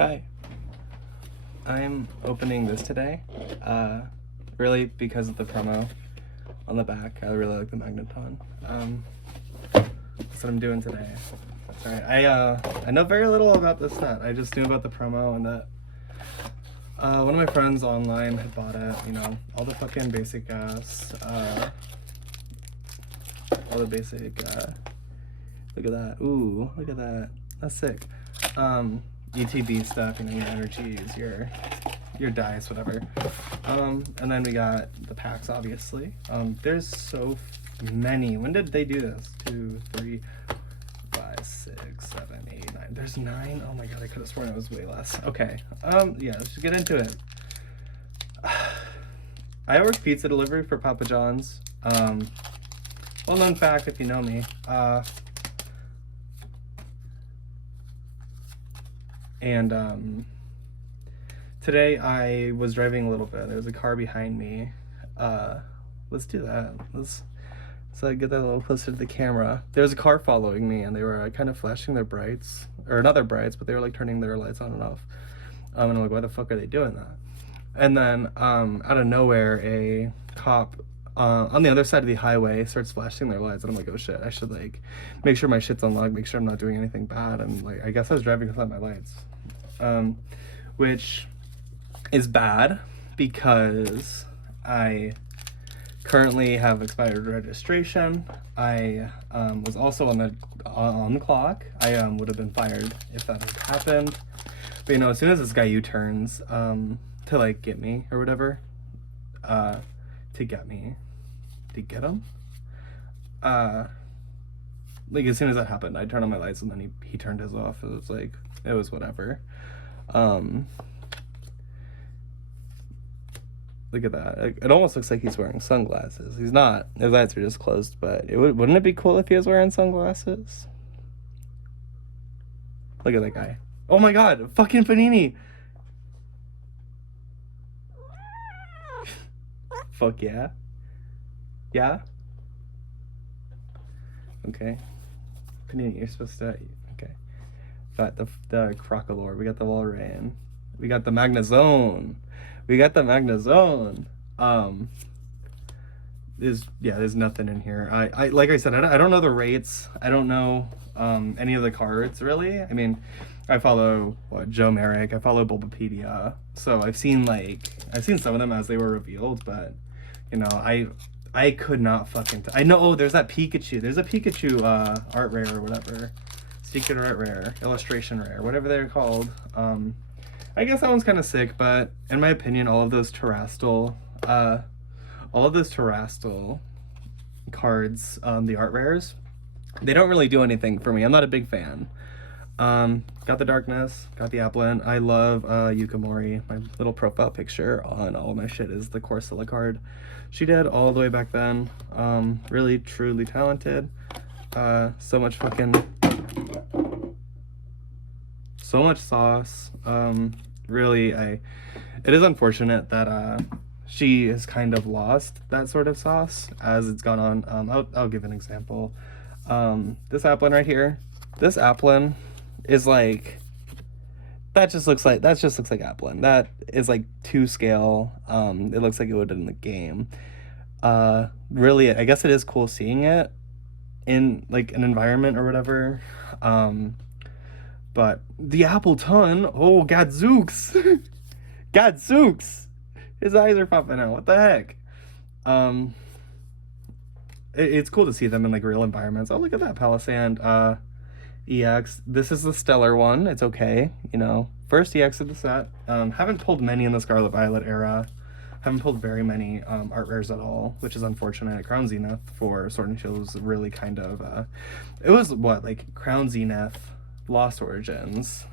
Hi. I'm opening this today, really because of the promo on the back. I really like the magneton. That's what I'm doing today. Sorry, I know very little about this net. I just knew about the promo and that one of my friends online had bought it. You know, all the fucking basic gas, all the basic. Look at that. Ooh, look at that. That's sick. ETB stuff, you know, your energies, your dice, whatever. And then we got the packs, obviously. There's so many. When did they do this? 2, 3, 5, 6, 7, 8, 9. There's 9. Oh my god, I could have sworn it was way less. Okay. Yeah, let's just get into it. I work pizza delivery for Papa John's. Well-known fact if you know me. And today I was driving a little bit. There was a car behind me. Let's do that. Let's get that a little closer to the camera. There was a car following me, and they were kind of flashing their brights, or not their brights, but they were like turning their lights on and off. And I'm like, why the fuck are they doing that? And then out of nowhere, a cop on the other side of the highway starts flashing their lights, and I'm like, oh shit, I should like make sure my shit's unlocked, make sure I'm not doing anything bad. And like, I guess I was driving without my lights, which is bad because I currently have expired registration. I was also on the clock. I would have been fired if that had happened. But you know, as soon as this guy U-turns to like get me or whatever, to get him, like as soon as that happened, I turned on my lights and then he turned his off. It was like, it was whatever. Look at that. It almost looks like he's wearing sunglasses. He's not. His eyes are just closed, but wouldn't it be cool if he was wearing sunglasses? Look at that guy. Oh my god, fucking Panini. Fuck yeah. Yeah? Okay. Panini, you're supposed to... Okay. Got the Crocolore. We got the Walrein. We got the Magnezone. There's nothing in here. I like I said, I don't know the rates. I don't know any of the cards, really. I mean, I follow Joe Merrick. I follow Bulbapedia. So I've seen some of them as they were revealed, but you know, I could not fucking I know. Oh, there's that Pikachu. There's a Pikachu art rare or whatever. Secret art rare, illustration rare, whatever they're called. I guess that one's kind of sick, but in my opinion, all of those Terrastal cards, the art rares, they don't really do anything for me. I'm not a big fan. Got the Darkness, got the Applin. I love Yukimori. My little profile picture on all my shit is the Corsola card she did all the way back then. Really, truly talented. So much sauce. Really, it is unfortunate that she has kind of lost that sort of sauce as it's gone on. I'll give an example. This Applin right here. This Applin is like, that just looks like Applin. That is like 2 scale. It looks like it would in the game. Really, I guess it is cool seeing it in like an environment or whatever. But the Appleton, oh gadzooks. Gadzooks! His eyes are popping out. What the heck? It's cool to see them in like real environments. Oh, look at that Palisand EX. This is the stellar one. It's okay, you know. First EX of the set. Haven't pulled many in the Scarlet Violet era. Haven't pulled very many art rares at all, which is unfortunate. Crown Zenith for Sword and Shield was really kind of it was what, like Crown Zenith, Lost Origins,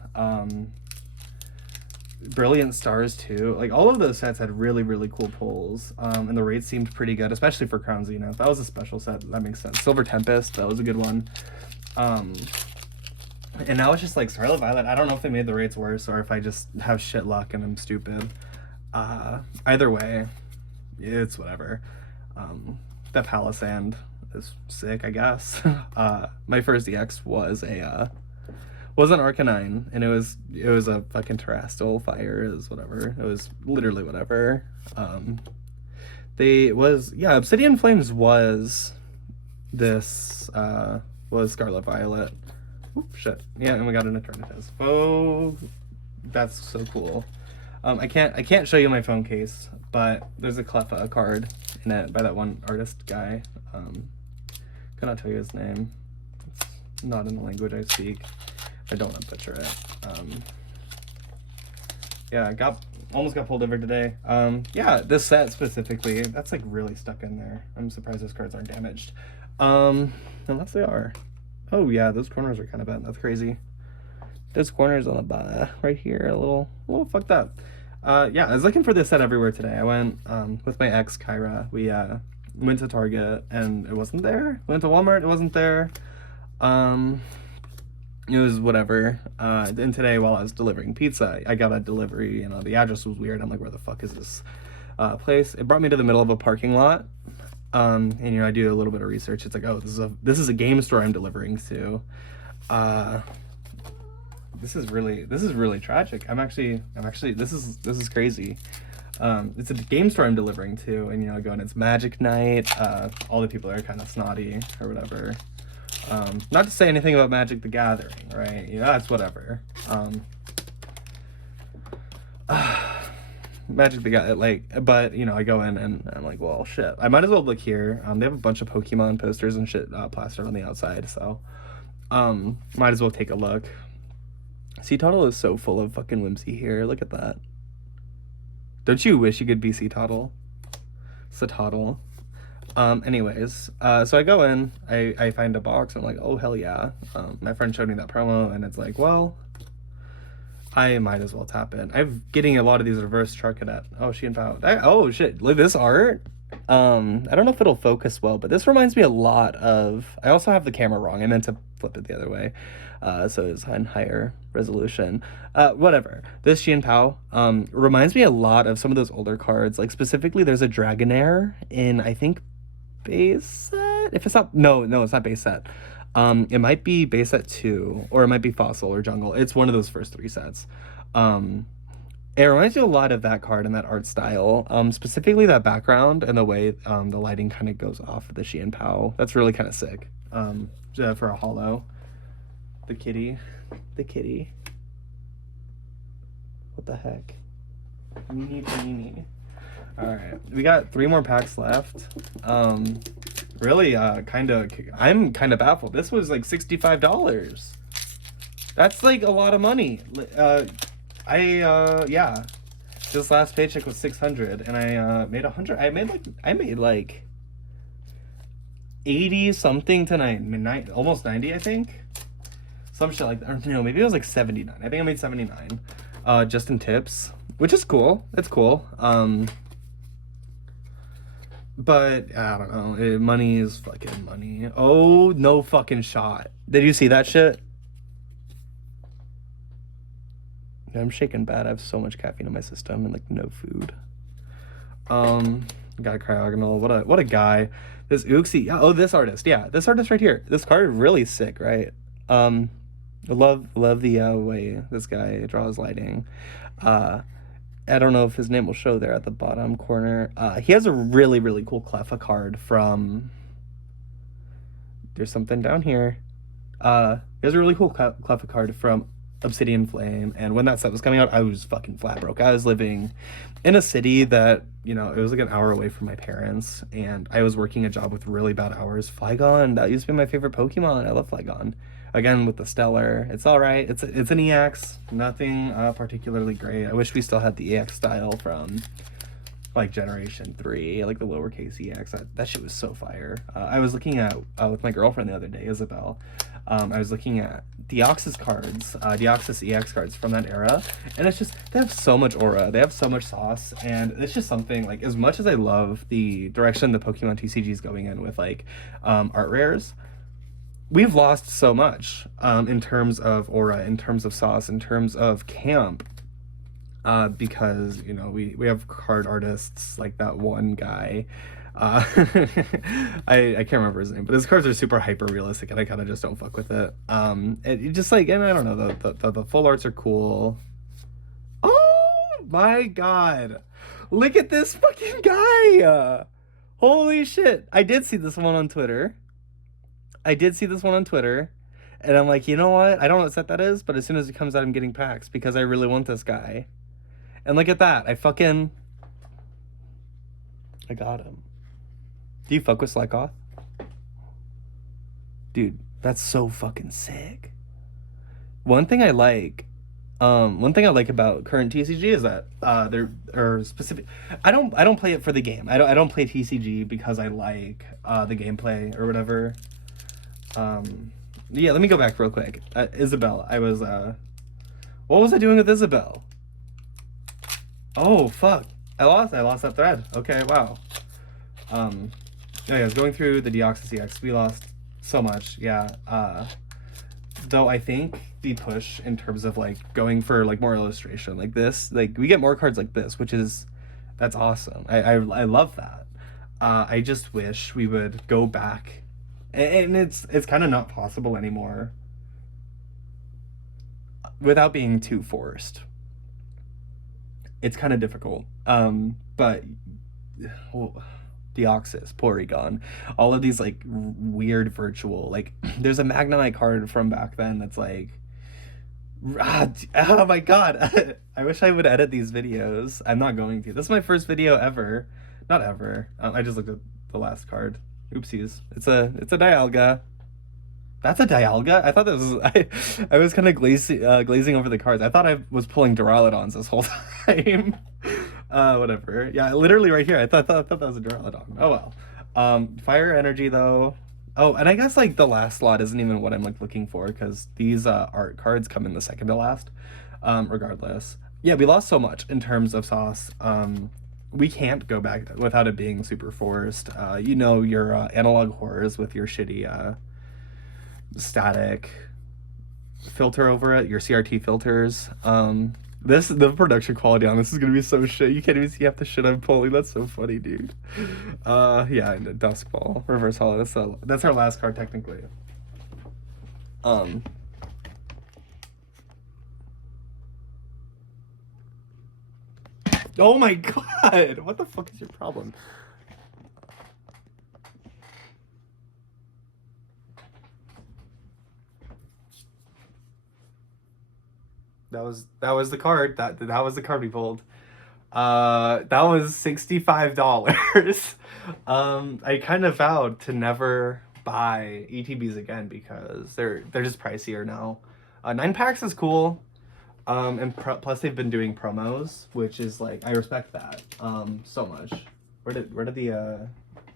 Brilliant Stars too. Like all of those sets had really, really cool pulls, and the rates seemed pretty good, especially for Crown Zenith. That was a special set. That makes sense. Silver Tempest, that was a good one. And now it's just like Scarlet Violet. I don't know if they made the rates worse or if I just have shit luck and I'm stupid. Either way, it's whatever. That Palisand is sick, I guess. My first EX was a wasn't Arcanine, and it was a fucking terrestrial fire, is whatever. It was literally whatever. Obsidian Flames was this was Scarlet Violet. Oop, shit. Yeah, and we got an Eternatus. Oh, that's so cool. I can't show you my phone case, but there's a Cleffa card in it by that one artist guy. Cannot tell you his name. It's not in the language I speak. I don't want to butcher it. Yeah, almost got pulled over today. Yeah, this set specifically, that's like really stuck in there. I'm surprised those cards aren't damaged. Unless they are. Oh yeah, those corners are kind of bad. That's crazy. Those corners on the bottom right here, a little fucked up. Yeah, I was looking for this set everywhere today. I went with my ex Kyra. We went to Target and it wasn't there. Went to Walmart, it wasn't there. It was whatever. And today, while I was delivering pizza, I got a delivery. You know, the address was weird. I'm like, where the fuck is this place? It brought me to the middle of a parking lot. And you know, I do a little bit of research. It's like, oh, this is a game store I'm delivering to. This is really tragic. I'm actually this is crazy. It's a game store I'm delivering to, and you know, I go and it's Magic Night. All the people are kind of snotty or whatever. Not to say anything about Magic the Gathering, right? You know, that's whatever. Magic the Gathering, like, but you know, I go in and I'm like, well, shit, I might as well look here. They have a bunch of Pokemon posters and shit plastered on the outside, so might as well take a look. Seatottle is so full of fucking whimsy here. Look at that. Don't you wish you could be Seatottle? Seatottle. Anyways, so I go in, I find a box, and I'm like, oh, hell yeah. My friend showed me that promo, and it's like, well, I might as well tap in. I'm getting a lot of these reverse Charcadet. Oh, Shein Pao. Oh, shit, look at this art. I don't know if it'll focus well, but this reminds me a lot of, I also have the camera wrong. I meant to flip it the other way. So it's in higher resolution. Whatever. This Shein Pao reminds me a lot of some of those older cards. Like specifically, there's a Dragonair in, I think, base set. If it's not, no, it's not base set. It might be base set 2, or it might be Fossil or Jungle. It's one of those first 3 sets. It reminds me a lot of that card and that art style. Specifically that background and the way the lighting kind of goes off of the Shein Pao. That's really kind of sick. For a holo. The kitty. What the heck? Meanie. Alright, we got 3 more packs left. Really, I'm kind of baffled. This was like $65. That's like a lot of money. Yeah. This last paycheck was $600, and I made $100. I made like 80 something to almost 90, I think. Some shit like that. Or no, maybe it was like 79. I think I made 79. Just in tips, which is cool. It's cool. But I don't know. Money is fucking money. Oh, no fucking shot. Did you see that shit? I'm shaking bad. I have so much caffeine in my system and like no food. Got a Cryogonal. What a guy. This Uxie. Yeah, oh, this artist. Yeah, this artist right here. This card is really sick, right? I love the way this guy draws lighting. I don't know if his name will show there at the bottom corner. He has a really, really cool Cleffa card from... There's something down here. He has a really cool Cleffa card from Obsidian Flame, and when that set was coming out, I was fucking flat broke. I was living in a city that, you know, it was like an hour away from my parents, and I was working a job with really bad hours. Flygon, that used to be my favorite Pokemon. I love Flygon. Again, with the Stellar, it's all right. It's an EX, nothing particularly great. I wish we still had the EX style from like Generation 3, like the lowercase EX. That shit was so fire. I was looking at with my girlfriend the other day, Isabel. I was looking at Deoxys cards, Deoxys EX cards from that era, and it's just, they have so much aura, they have so much sauce, and it's just something, like, as much as I love the direction the Pokemon TCG is going in with, like, art rares, we've lost so much in terms of aura, in terms of sauce, in terms of camp, because, you know, we have card artists like that one guy, Uh, I can't remember his name, but his cards are super hyper realistic, and I kind of just don't fuck with it. It just like, and I don't know, the full arts are cool. Oh my god, look at this fucking guy! Holy shit! I did see this one on Twitter. And I'm like, you know what? I don't know what set that is, but as soon as it comes out, I'm getting packs because I really want this guy. And look at that, I got him. Do you fuck with Slakoth? Dude, that's so fucking sick. One thing I like, one thing I like about current TCG is that there are specific. I don't play it for the game. I don't play TCG because I like the gameplay or whatever. Yeah, let me go back real quick. Isabel, what was I doing with Isabel? Oh fuck, I lost that thread. Okay, wow. Yeah, I was going through the Deoxys EX. We lost so much. Yeah. Though I think the push in terms of like going for like more illustration like this, like we get more cards like this, that's awesome. I love that. I just wish we would go back, and it's kind of not possible anymore without being too forced. It's kind of difficult. But well, Deoxys, Porygon, all of these like weird virtual, like there's a Magnemite card from back then that's like, oh my god. I wish I would edit these videos. I'm not going to. This is my first video ever. Not ever. I just looked at the last card. Oopsies. It's a Dialga. That's a Dialga? I thought that was I was kind of glazing over the cards. I thought I was pulling Duraludons this whole time. Whatever. Yeah, literally right here. I thought that was a Duraludon. Oh well. Fire energy though. Oh, and I guess like the last slot isn't even what I'm like looking for because these art cards come in the second to last. Regardless. Yeah, we lost so much in terms of sauce. We can't go back without it being super forced. You know your analog horrors with your shitty static filter over it, your CRT filters. The production quality on this is gonna be so shit. You can't even see half the shit I'm pulling. That's so funny, dude. Yeah, and Duskball, reverse hollow. That's our last card technically. Oh my god! What the fuck is your problem? That was the card. That was the card we pulled. That was $65. I kind of vowed to never buy ETBs again because they're just pricier now. 9 packs is cool. And plus they've been doing promos, which is like I respect that so much. Where did the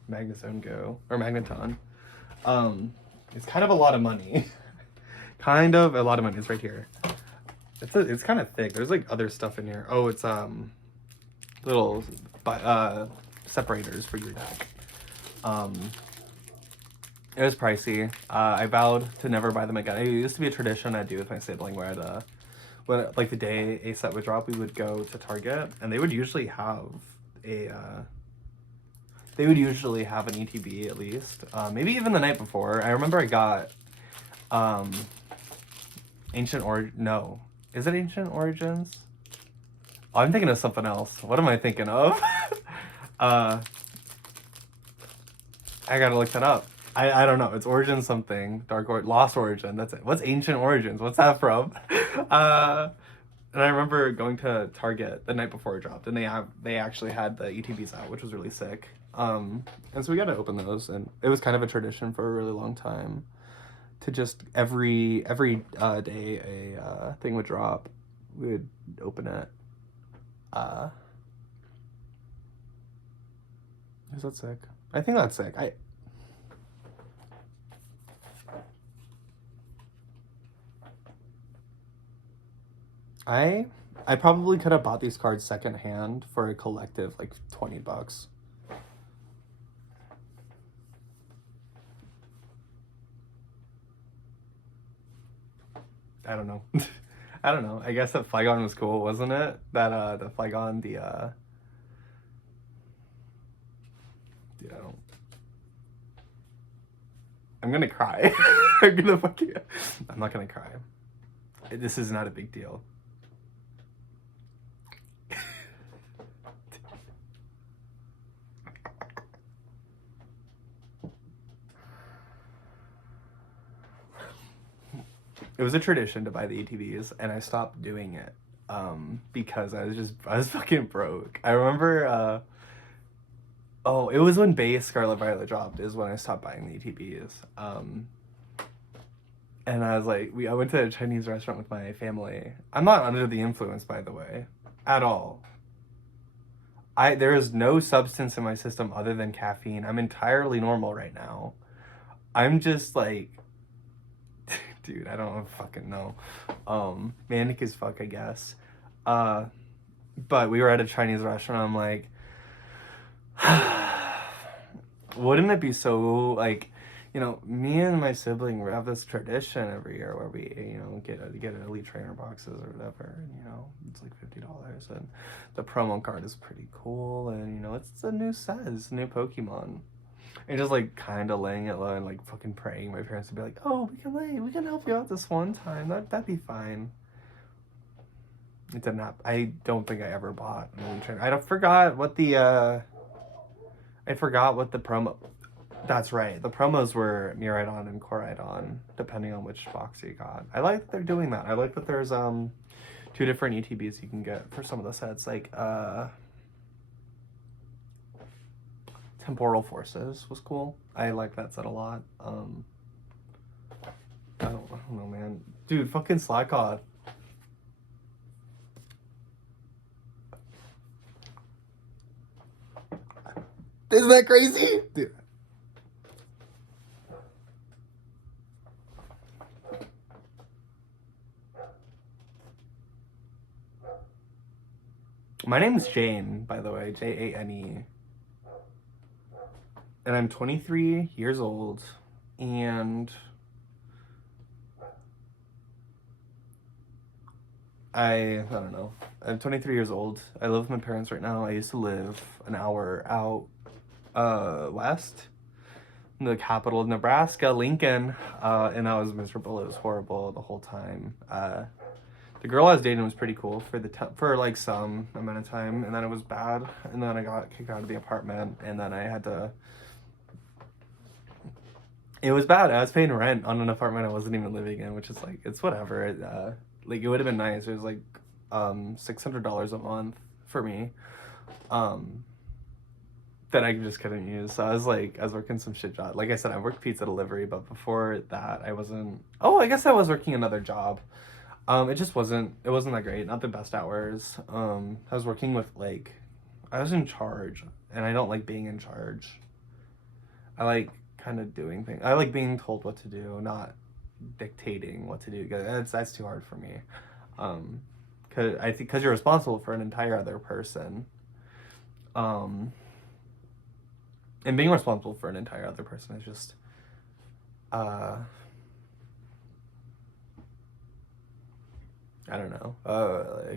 Magnezone go, or Magneton? It's kind of a lot of money. Kind of a lot of money. It's right here. It's kind of thick. There's like other stuff in here. Oh, it's little separators for your deck. It was pricey. I vowed to never buy them again. It used to be a tradition I'd do with my sibling where when like the day a set would drop, we would go to Target and they would usually have an ETB at least. Maybe even the night before. I remember I got no. Is it Ancient Origins? Oh, I'm thinking of something else. What am I thinking of? I gotta look that up. I don't know. It's Origin something. Lost Origin. That's it. What's Ancient Origins? What's that from? And I remember going to Target the night before it dropped, and they actually had the ETBs out, which was really sick. And so we got to open those, and it was kind of a tradition for a really long time. To just every day a thing would drop, we would open it. Is that sick? I think that's sick. I probably could have bought these cards secondhand for a collective like $20. I don't know. I don't know. I guess that Flygon was cool, wasn't it? That the Flygon, Dude, I'm gonna cry. I'm not gonna cry. This is not a big deal. It was a tradition to buy the ATVs, and I stopped doing it because I was fucking broke. I remember, it was when Bay Scarlet Violet dropped is when I stopped buying the ATVs. And I was like, I went to a Chinese restaurant with my family. I'm not under the influence, by the way, at all. There is no substance in my system other than caffeine. I'm entirely normal right now. I'm just like, dude, I don't fucking know. Manic as fuck, I guess. But we were at a Chinese restaurant. I'm like, wouldn't it be so, like, you know, me and my sibling, we have this tradition every year where we, you know, get Elite Trainer boxes or whatever, and, you know, it's like $50, and the promo card is pretty cool, and, you know, it's a new set, it's a new Pokemon, and just, like, kind of laying it low and, like, fucking praying my parents would be like, oh, we can help you out this one time, that'd be fine. It didn't happen. I don't think I ever bought an Elite Trainer. I forgot what the promo... That's right. The promos were Miraidon and Koraidon, depending on which box you got. I like that they're doing that. I like that there's 2 different ETBs you can get for some of the sets. Like Temporal Forces was cool. I like that set a lot. I don't know, man. Dude, fucking Slakoth. Isn't that crazy? Dude. My name is Jane, by the way, Jane. And I'm 23 years old, and I don't know. I'm 23 years old. I live with my parents right now. I used to live an hour out west, in the capital of Nebraska, Lincoln, and I was miserable. It was horrible the whole time. The girl I was dating was pretty cool for like some amount of time, and then it was bad, and then I got kicked out of the apartment, and then I had to... It was bad. I was paying rent on an apartment I wasn't even living in, which is like, it's whatever. Like, it would have been nice. It was like $600 a month for me that I just couldn't use. So I was working some shit job. Like I said, I worked pizza delivery, but before that I wasn't... Oh, I guess I was working another job. It wasn't that great. Not the best hours. I was working with, like, I was in charge, and I don't like being in charge. I like kind of doing things. I like being told what to do, not dictating what to do. That's too hard for me. Because you're responsible for an entire other person. And being responsible for an entire other person is just, I don't know,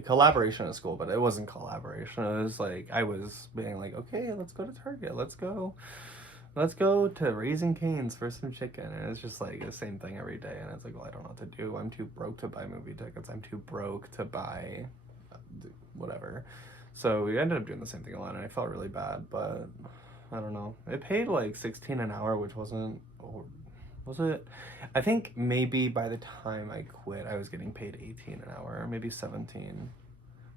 collaboration at school, but it wasn't collaboration. It was like, I was being like, okay, let's go to Target. Let's go to Raising Cane's for some chicken. And it's just like the same thing every day. And it's like, well, I don't know what to do. I'm too broke to buy movie tickets. I'm too broke to buy whatever. So we ended up doing the same thing a lot, and I felt really bad, but I don't know. It paid like $16 an hour, which wasn't... Was it? I think maybe by the time I quit, I was getting paid $18 an hour, maybe $17.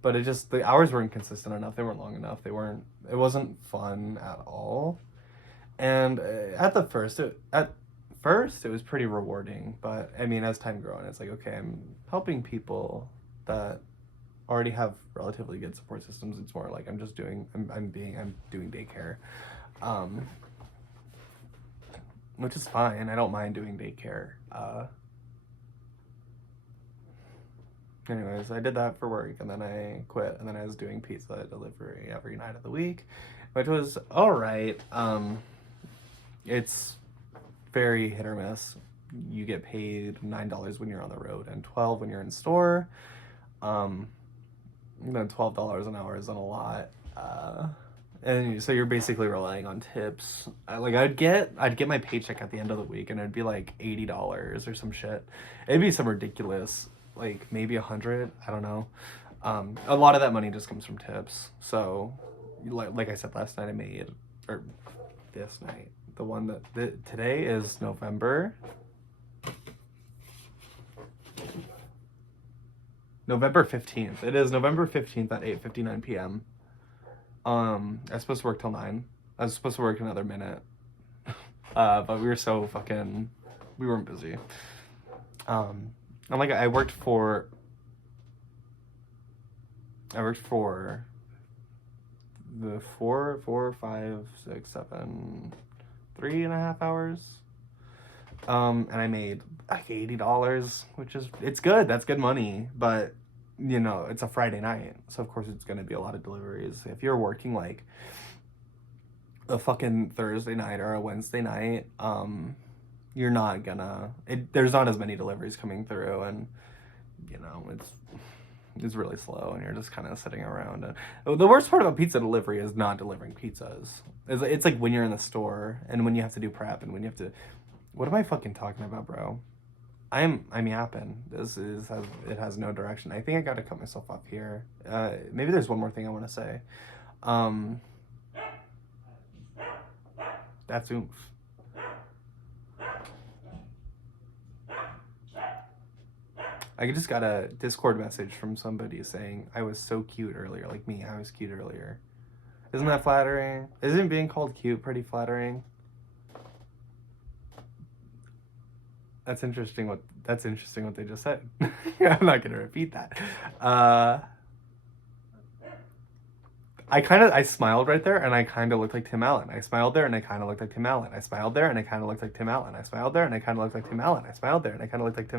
But the hours weren't consistent enough. They weren't long enough. It wasn't fun at all. And at first it was pretty rewarding. But I mean, as time grew on, it's like, okay, I'm helping people that already have relatively good support systems. It's more like I'm doing daycare. Which is fine. I don't mind doing daycare. Anyways, I did that for work, and then I quit, and then I was doing pizza delivery every night of the week, which was alright. It's very hit or miss. You get paid $9 when you're on the road, and $12 when you're in store. Then $12 an hour isn't a lot. And so you're basically relying on tips. I'd get my paycheck at the end of the week, and it'd be like $80 or some shit. It'd be some ridiculous, like maybe 100. I don't know. A lot of that money just comes from tips. So, like I said last night, I made, or this night, the one that today is November 15th. It is November 15th at 8:59 p.m. I was supposed to work till 9. I was supposed to work another minute. But we were so fucking, we weren't busy. I'm like, I worked for 3.5 hours. And I made like $80, which is, it's good. That's good money. But, you know, it's a Friday night. So, of course, it's going to be a lot of deliveries. If you're working like a fucking Thursday night or a Wednesday night, you're not gonna, there's not as many deliveries coming through. And, you know, it's really slow, and you're just kind of sitting around. And the worst part about pizza delivery is not delivering pizzas. It's like when you're in the store and when you have to do prep and when you have to, what am I fucking talking about, bro? I'm yapping. It has no direction. I think I gotta cut myself off here. Maybe there's one more thing I want to say. That's oomph. I just got a Discord message from somebody saying I was so cute earlier. Like me, I was cute earlier. Isn't that flattering? Isn't being called cute pretty flattering? That's interesting what they just said. I'm not gonna repeat that. I smiled right there, and I kind of looked like Tim Allen. I smiled there, and I kind of looked like Tim Allen. I smiled there, and I kind of looked like Tim Allen. I smiled there, and I kind of looked like Tim Allen. I smiled there, and I kind of looked like Tim